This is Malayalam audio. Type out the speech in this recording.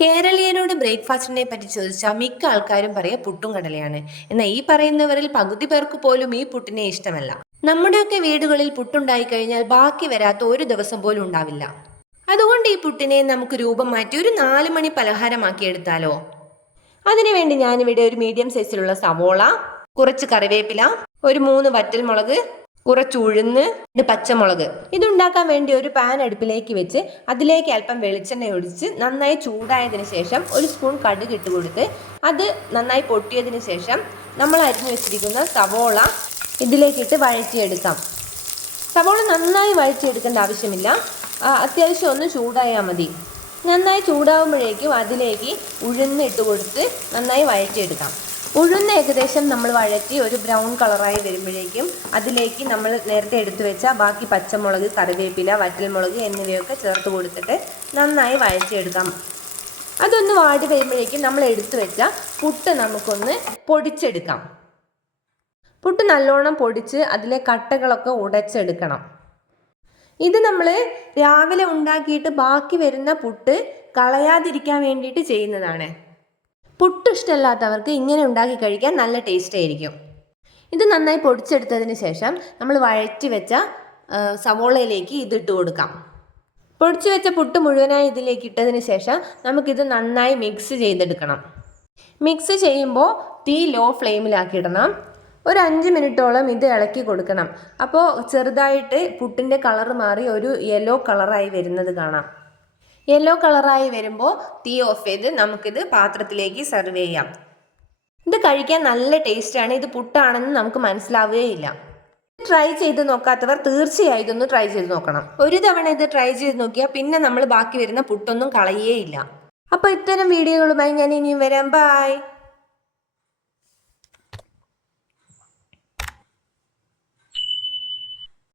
കേരളീയരോട് ബ്രേക്ക്ഫാസ്റ്റിനെ പറ്റി ചോദിച്ചാൽ മിക്ക ആൾക്കാരും പറയുക പുട്ടും കടലയാണ്. എന്നാൽ ഈ പറയുന്നവരിൽ പകുതി പേർക്ക് പോലും ഈ പുട്ടിനെ ഇഷ്ടമല്ല. നമ്മുടെയൊക്കെ വീടുകളിൽ പുട്ടുണ്ടായി കഴിഞ്ഞാൽ ബാക്കി വരാത്ത ഒരു ദിവസം പോലും ഉണ്ടാവില്ല. അതുകൊണ്ട് ഈ പുട്ടിനെ നമുക്ക് രൂപം മാറ്റി ഒരു നാല് മണി പലഹാരമാക്കി എടുത്താലോ? അതിനുവേണ്ടി ഞാനിവിടെ ഒരു മീഡിയം സൈസിലുള്ള സവോള കുറച്ച് കറിവേപ്പില ഒരു മൂന്ന് വറ്റൽമുളക് കുറച്ച് ഉഴുന്ന് രണ്ട് പച്ചമുളക്. ഇതുണ്ടാക്കാൻ വേണ്ടി ഒരു പാൻ അടുപ്പിലേക്ക് വെച്ച് അതിലേക്ക് അല്പം വെളിച്ചെണ്ണ ഒഴിച്ച് നന്നായി ചൂടായതിന് ശേഷം ഒരു സ്പൂൺ കടുക് ഇട്ട് കൊടുത്ത് അത് നന്നായി പൊട്ടിയതിന് ശേഷം നമ്മൾ അരിഞ്ഞു വെച്ചിരിക്കുന്ന സവോള ഇതിലേക്കിട്ട് വഴറ്റിയെടുക്കാം. സവോള നന്നായി വഴറ്റിയെടുക്കേണ്ട ആവശ്യമില്ല. അത്യാവശ്യം ഒന്ന് ചൂടായാൽ മതി. നന്നായി ചൂടാവുമ്പോഴേക്കും അതിലേക്ക് ഉഴുന്ന് ഇട്ട് കൊടുത്ത് നന്നായി വഴറ്റിയെടുക്കാം. ഉഴുന്ന് ഏകദേശം നമ്മൾ വഴറ്റി ഒരു ബ്രൗൺ കളറായി വരുമ്പോഴേക്കും അതിലേക്ക് നമ്മൾ നേരത്തെ എടുത്തു വെച്ച ബാക്കി പച്ചമുളക് കറിവേപ്പില വറ്റൽമുളക് എന്നിവയൊക്കെ ചേർത്ത് കൊടുത്തിട്ട് നന്നായി വഴറ്റിയെടുക്കാം. അതൊന്ന് വാടി വരുമ്പോഴേക്കും നമ്മൾ എടുത്തു വെച്ച പുട്ട് നമുക്കൊന്ന് പൊടിച്ചെടുക്കാം. പുട്ട് നല്ലോണം പൊടിച്ച് അതിലെ കട്ടകളൊക്കെ ഉടച്ചെടുക്കണം. ഇത് നമ്മൾ രാവിലെ ഉണ്ടാക്കിയിട്ട് ബാക്കി വരുന്ന പുട്ട് കളയാതിരിക്കാൻ വേണ്ടിയിട്ട് ചെയ്യുന്നതാണ്. പുട്ട് ഇഷ്ടമല്ലാത്തവർക്ക് ഇങ്ങനെ ഉണ്ടാക്കി കഴിക്കാൻ നല്ല ടേസ്റ്റ് ആയിരിക്കും. ഇത് നന്നായി പൊടിച്ചെടുത്തതിന് ശേഷം നമ്മൾ വഴറ്റി വെച്ച സവോളയിലേക്ക് ഇതിട്ട് കൊടുക്കാം. പൊടിച്ചു വെച്ച പുട്ട് മുഴുവനായി ഇതിലേക്ക് ഇട്ടതിന് ശേഷം നമുക്കിത് നന്നായി മിക്സ് ചെയ്തെടുക്കണം. മിക്സ് ചെയ്യുമ്പോൾ തീ ലോ ഫ്ലെയിമിലാക്കിയിടണം ഒരു അഞ്ച് മിനിറ്റോളം ഇത് ഇളക്കി കൊടുക്കണം. അപ്പോൾ ചെറുതായിട്ട് പുട്ടിന്റെ കളർ മാറി ഒരു യെല്ലോ കളറായി വരുന്നത് കാണാം. യെല്ലോ കളറായി വരുമ്പോൾ തീ ഓഫ് ചെയ്ത് നമുക്കിത് പാത്രത്തിലേക്ക് സെർവ് ചെയ്യാം. ഇത് കഴിക്കാൻ നല്ല ടേസ്റ്റാണ് ഇത് പുട്ടാണെന്ന് നമുക്ക് മനസ്സിലാവുകയില്ല. ട്രൈ ചെയ്ത് നോക്കാത്തവർ തീർച്ചയായും ഇതൊന്ന് ട്രൈ ചെയ്ത് നോക്കണം. ഒരു തവണ ഇത് ട്രൈ ചെയ്ത് നോക്കിയാൽ പിന്നെ നമ്മൾ ബാക്കി വരുന്ന പുട്ടൊന്നും കളയേയില്ല. അപ്പോൾ ഇത്തരം വീഡിയോകളുമായി ഞാൻ ഇനിയും വരാം. ബായ്